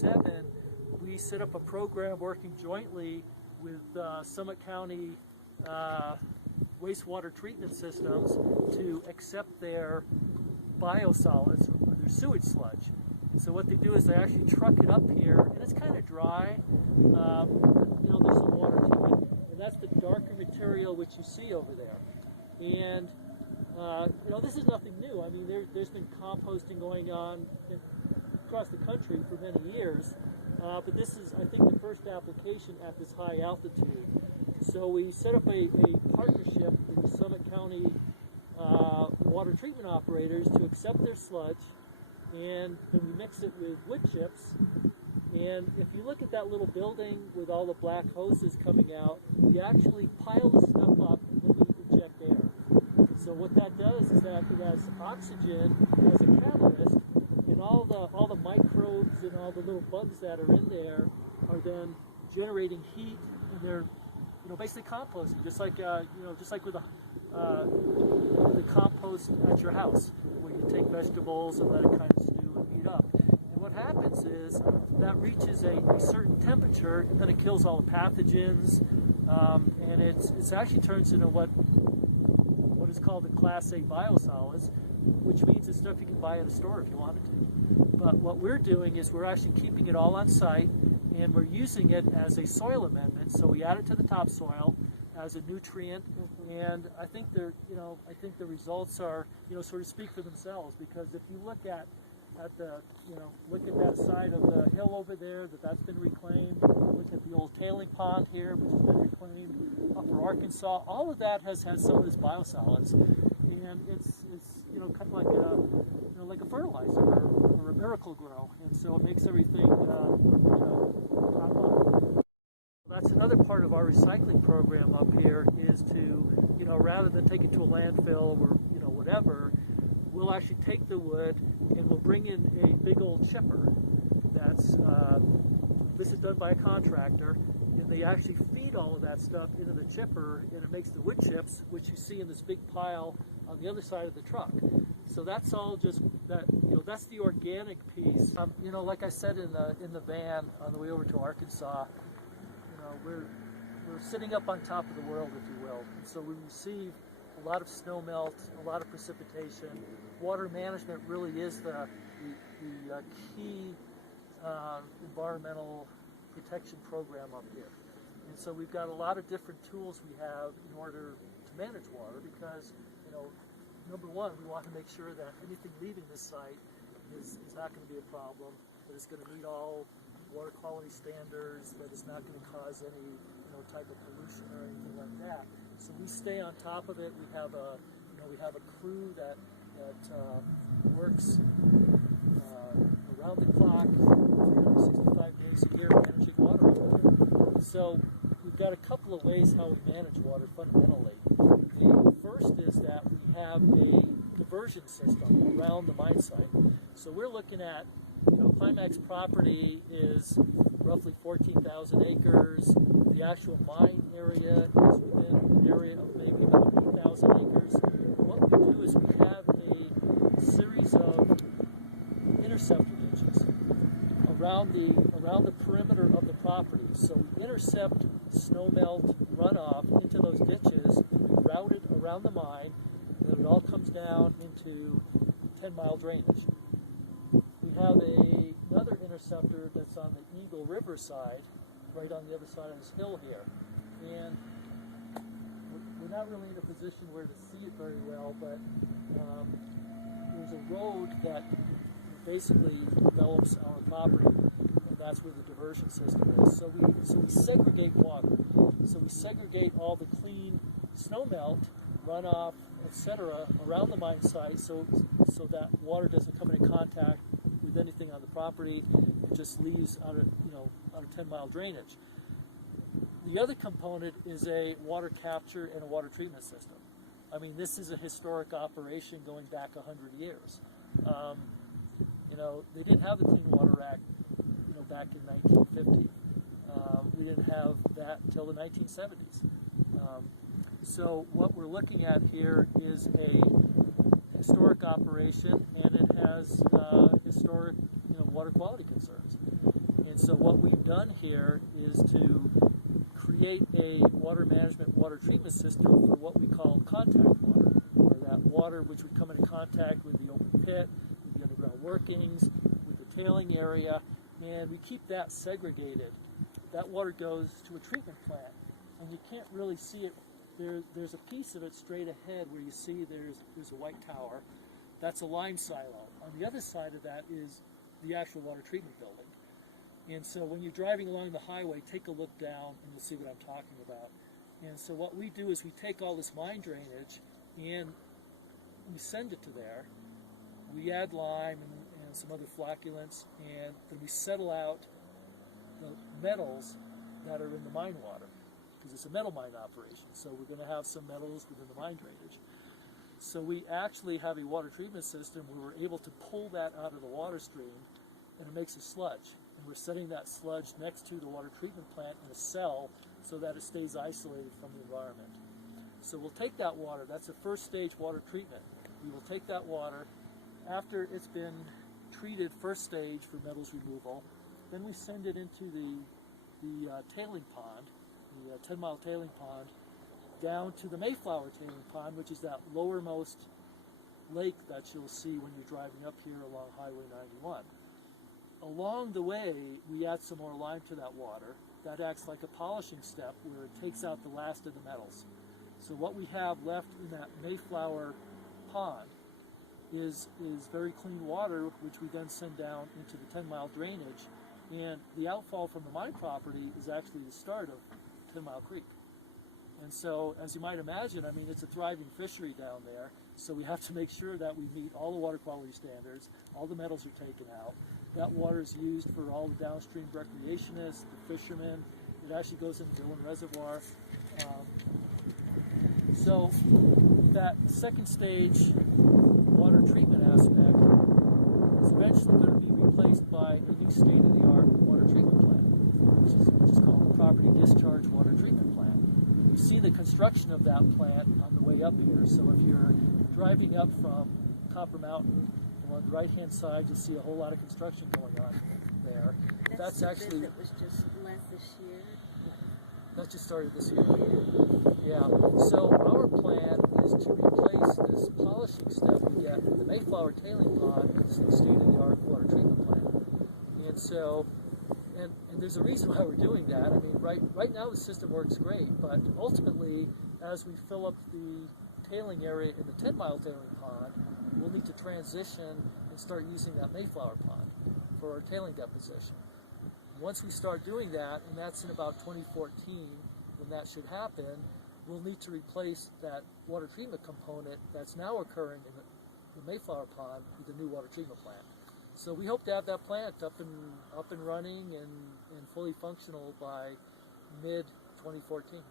1997, we set up a program working jointly with Summit County wastewater treatment systems to accept their biosolids or their sewage sludge. And so what they do is they actually truck it up here, and it's kind of dry. You know, there's some water to it, and that's the darker material which you see over there. And you know, this is nothing new. I mean, there's been composting going on across the country for many years, but this is, I think, the first application at this high altitude. So we set up a partnership with the Summit County water treatment operators to accept their sludge, and then we mix it with wood chips. And if you look at that little building with all the black hoses coming out, you actually pile the stuff up and then we inject air. So what that does is that it has oxygen as a catalyst, and all the microbes and all the little bugs that are in there are then generating heat, and they're, you know, basically composting, just like you know, just like with the compost at your house, where you take vegetables and let it kind of stew and heat up. And what happens is that reaches a certain temperature, and then it kills all the pathogens, and it actually turns into what is called the Class A biosolids, which means it's stuff you can buy at a store if you wanted to. But what we're doing is we're actually keeping it all on site, and we're using it as a soil amendment. So we add it to the topsoil as a nutrient, and I think I think the results are, you know, sort of speak for themselves, because if you look at the, you know, look at that side of the hill over there, that's been reclaimed. Look at the old tailing pond here, which has been reclaimed. Upper Arkansas, all of that has had some of its biosolids, and it's you know, kind of like like a fertilizer or a miracle grow, and so it makes everything you know, pop up. That's another part of our recycling program up here, is to, you know, rather than take it to a landfill or, you know, whatever, we'll actually take the wood and we'll bring in a big old chipper. That's this is done by a contractor, and they actually feed all of that stuff into the chipper, and it makes the wood chips, which you see in this big pile on the other side of the truck. So that's all just that, you know, that's the organic piece. You know, like I said in the van on the way over to Arkansas, you know, we're sitting up on top of the world, if you will. And so we receive a lot of snow melt, a lot of precipitation. Water management really is the key environmental protection program up here. And so we've got a lot of different tools we have in order to manage water, because, you know, number one, we want to make sure that anything leaving this site is not going to be a problem, that it's going to meet all water quality standards, that it's not going to cause any, you know, type of pollution or anything like that. So we stay on top of it. We have a crew that works around the clock, 365 days a year, managing water. So we've got a couple of ways how we manage water fundamentally. The first is that we have a diversion system around the mine site. So we're looking at, you know, Climax property is roughly 14,000 acres. The actual mine area is within an area of maybe about 8,000 acres. What we do is we have a series of interceptor ditches around the perimeter of the property. So we intercept snowmelt runoff into those ditches, route it around the mine, and then it all comes down into 10-mile drainage. We have another interceptor that's on the Eagle River side, right on the other side of this hill here. And we're not really in a position where to see it very well, but there's a road that basically develops our property, and that's where the diversion system is. So we segregate water. So we segregate all the clean snowmelt, runoff, etc., around the mine site, so that water doesn't come into contact with anything on the property. It just leaves out of, you know, on a 10-mile drainage. The other component is a water capture and a water treatment system. I mean, this is a historic operation going back 100 years. You know, they didn't have the Clean Water Act, you know, back in 1950. We didn't have that until the 1970s. So what we're looking at here is a historic operation, and it has historic, you know, water quality concerns. And so what we've done here is to create a water management, water treatment system for what we call contact water, or that water which would come into contact with the open pit, with the underground workings, with the tailing area, and we keep that segregated. That water goes to a treatment plant, and you can't really see it. There's a piece of it straight ahead where you see there's a white tower. That's a lime silo. On the other side of that is the actual water treatment building. And so when you're driving along the highway, take a look down and you'll see what I'm talking about. And so what we do is we take all this mine drainage and we send it to there. We add lime and some other flocculants, and then we settle out the metals that are in the mine water, because it's a metal mine operation. So we're going to have some metals within the mine drainage. So we actually have a water treatment system where we're able to pull that out of the water stream, and it makes a sludge. And we're setting that sludge next to the water treatment plant in a cell so that it stays isolated from the environment. So we'll take that water, that's the first stage water treatment. We will take that water after it's been treated first stage for metals removal, then we send it into the tailing pond, the 10-mile tailing pond, down to the Mayflower tailing pond, which is that lowermost lake that you'll see when you're driving up here along Highway 91. Along the way, we add some more lime to that water. That acts like a polishing step where it takes out the last of the metals. So what we have left in that Mayflower pond is very clean water, which we then send down into the 10-mile drainage. And the outfall from the mine property is actually the start of 10 Mile Creek. And so, as you might imagine, I mean, it's a thriving fishery down there, so we have to make sure that we meet all the water quality standards, all the metals are taken out. That water is used for all the downstream recreationists, the fishermen. It actually goes into the Dillon Reservoir. So that second stage water treatment aspect is eventually going to be replaced by a new state-of-the-art water treatment plant, which is called the Property Discharge Water Treatment Plant. You see the construction of that plant on the way up here. So if you're driving up from Copper Mountain, on the right-hand side, you'll see a whole lot of construction going on there. That's actually that was just last this year. That just started this year. Yeah. So our plan is to replace this polishing step we get at the Mayflower tailing pond with this state-of-the-art water treatment plant. And so, and there's a reason why we're doing that. I mean, right now the system works great, but ultimately, as we fill up the tailing area in the 10-mile tailing pond, we'll need to transition and start using that Mayflower pond for our tailing deposition. Once we start doing that, and that's in about 2014, when that should happen, we'll need to replace that water treatment component that's now occurring in the Mayflower pond with a new water treatment plant. So we hope to have that plant up and running and fully functional by mid-2014.